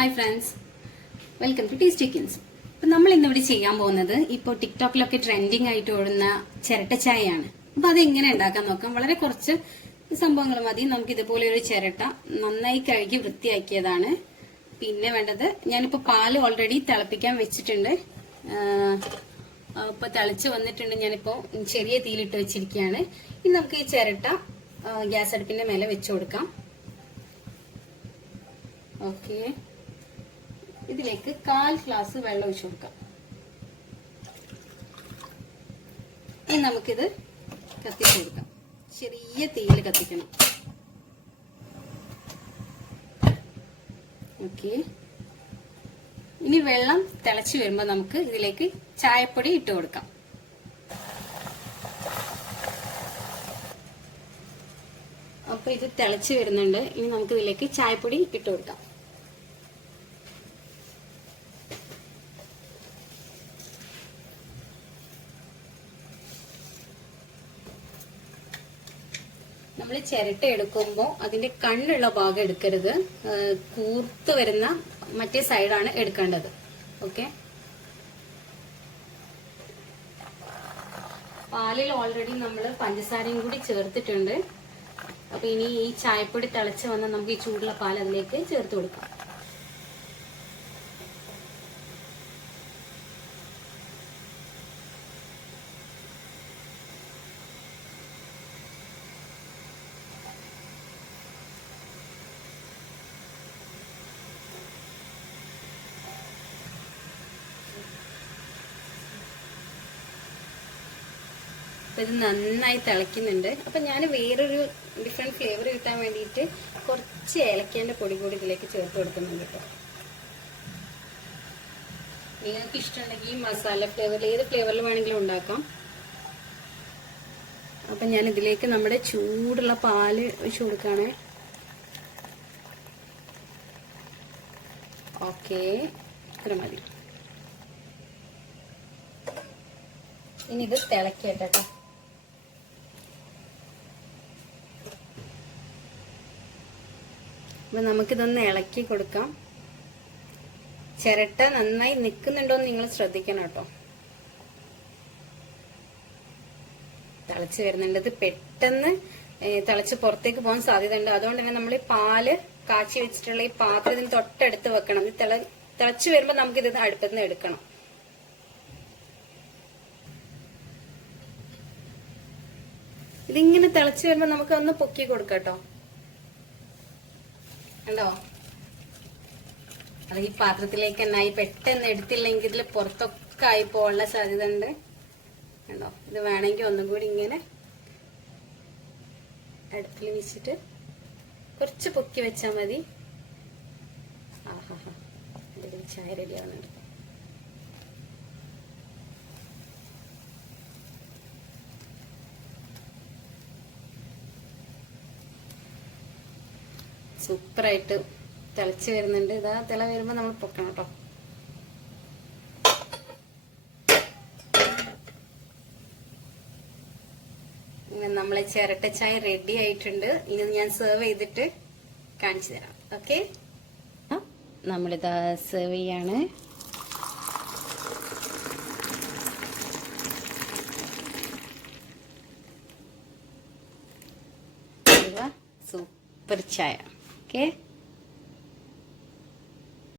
Hi friends, welcome to tasty kins. Appam നമ്മൾ ഇന്നിവിടെ ചെയ്യാൻ പോകുന്നത് ഇപ്പോൾ ടിക്ടോക്കിലൊക്കെ ട്രെൻഡിങ് ആയിട്ട് ഓടുന്ന ചിരട്ട ചായയാണ്. അപ്പം അതെങ്ങനെ ഉണ്ടാക്കാൻ നോക്കാം. വളരെ കുറച്ച് സംഭവങ്ങൾ മതി. നമുക്ക് ഇതുപോലെ ഒരു ചിരട്ട നന്നായി കഴുകി വൃത്തിയാക്കിയതാണ്. പിന്നെ വേണ്ടത്, ഞാനിപ്പോൾ പാല് ഓൾറെഡി തിളപ്പിക്കാൻ വെച്ചിട്ടുണ്ട്. ഇപ്പൊ തിളച്ച് വന്നിട്ടുണ്ട്. ഞാനിപ്പോൾ ചെറിയ തീയിലിട്ട് വെച്ചിരിക്കുകയാണ്. ഇനി നമുക്ക് ഈ ചിരട്ട ഗ്യാസ് അടുപ്പിന്റെ മേലെ വെച്ചു കൊടുക്കാം. ഓക്കെ, ഇതിലേക്ക് 1/4 ഗ്ലാസ് വെള്ളം ഒഴിച്ചു കൊടുക്കാം. ഇനി നമുക്കിത് കത്തിച്ചു കൊടുക്കാം. ചെറിയ തീയിൽ കത്തിക്കണം. ഓക്കെ, ഇനി വെള്ളം തിളച്ചു വരുമ്പോൾ നമുക്ക് ഇതിലേക്ക് ചായപ്പൊടി ഇട്ട് കൊടുക്കാം. അപ്പൊ ഇത് തിളച്ചു വരുന്നുണ്ട്. ഇനി നമുക്ക് ഇതിലേക്ക് ചായപ്പൊടി ഇട്ട് കൊടുക്കാം. നമ്മൾ ചിരട്ട എടുക്കുമ്പോൾ അതിന്റെ കണ്ണുള്ള ഭാഗം എടുക്കരുത്. കൂർത്ത് വരുന്ന മറ്റേ സൈഡാണ് എടുക്കേണ്ടത്. ഓക്കെ, പാലിൽ ഓൾറെഡി നമ്മൾ പഞ്ചസാരയും കൂടി ചേർത്തിട്ടുണ്ട്. അപ്പൊ ഇനി ഈ ചായപ്പൊടി തിളച്ച് വന്നാൽ നമുക്ക് ഈ ചൂടുള്ള പാൽ അതിലേക്ക് ചേർത്ത് കൊടുക്കാം. ഇത് നന്നായി തിളയ്ക്കുന്നുണ്ട്. അപ്പൊ ഞാൻ വേറൊരു ഡിഫറെന്റ് ഫ്ലേവർ കിട്ടാൻ വേണ്ടിയിട്ട് കുറച്ച് ഏലക്കേന്റെ പൊടി കൂടി ഇതിലേക്ക് ചേർത്ത് കൊടുക്കുന്നുണ്ട് കേട്ടോ. നിങ്ങൾക്ക് ഇഷ്ടമുണ്ടെങ്കിൽ മസാല ഫ്ലേവറിൽ ഏത് ഫ്ലേവറിൽ വേണമെങ്കിലും ഉണ്ടാക്കാം. അപ്പൊ ഞാൻ ഇതിലേക്ക് നമ്മുടെ ചൂടുള്ള പാല് ഒഴിച്ചു കൊടുക്കാണ്. ഓക്കെ, ഇത്ര മതി. ഇനി ഇത് തിളക്കട്ടെ കേട്ടോ. അപ്പൊ നമുക്കിതൊന്ന് ഇളക്കി കൊടുക്കാം. ചിരട്ട നന്നായി നിൽക്കുന്നുണ്ടോ എന്ന് നിങ്ങൾ ശ്രദ്ധിക്കണം കേട്ടോ. തിളച്ച് വരുന്നുണ്ട്. ഇത് പെട്ടെന്ന് തിളച്ച് പുറത്തേക്ക് പോകാൻ സാധ്യതയുണ്ട്. അതുകൊണ്ട് തന്നെ നമ്മൾ ഈ പാല് കാച്ചി വെച്ചിട്ടുള്ള ഈ പാത്രം ഇതിന് തൊട്ടടുത്ത് വെക്കണം. ഇത് തിളച്ച് വരുമ്പോൾ നമുക്കിത് അടുപ്പത്ത് നിന്ന് എടുക്കണം. ഇതിങ്ങനെ തിളച്ച് വരുമ്പോൾ നമുക്ക് ഒന്ന് പൊക്കി കൊടുക്കാം കേട്ടോ. കണ്ടോ, അത് ഈ പാത്രത്തിലേക്ക് തന്നെ പെട്ടെന്ന് എടുത്തില്ലെങ്കിൽ ഇതിൽ പുറത്തൊക്കെ ആയി പോകാനുള്ള സാധ്യത ഉണ്ട്. കണ്ടോ, ഇത് വേണമെങ്കിൽ ഒന്നും കൂടി ഇങ്ങനെ അടുപ്പിൽ വെച്ചിട്ട് കുറച്ച് പൊക്കി വെച്ചാൽ മതി. ആഹാ, ചായ റെഡി ആവുന്നുണ്ട്. സൂപ്പറായിട്ട് തിളച്ച് വരുന്നുണ്ട്. ഇതാ തിള വരുമ്പോൾ നമ്മൾ പൊക്കണം കേട്ടോ. നമ്മളെ ചിരട്ട ചായ റെഡി ആയിട്ടുണ്ട്. ഇനി ഞാൻ സെർവ് ചെയ്തിട്ട് കാണിച്ചു തരാം. ഓക്കെ, നമ്മളിതാ സെർവ് ചെയ്യാണ്. സൂപ്പർ ചായ. Okay.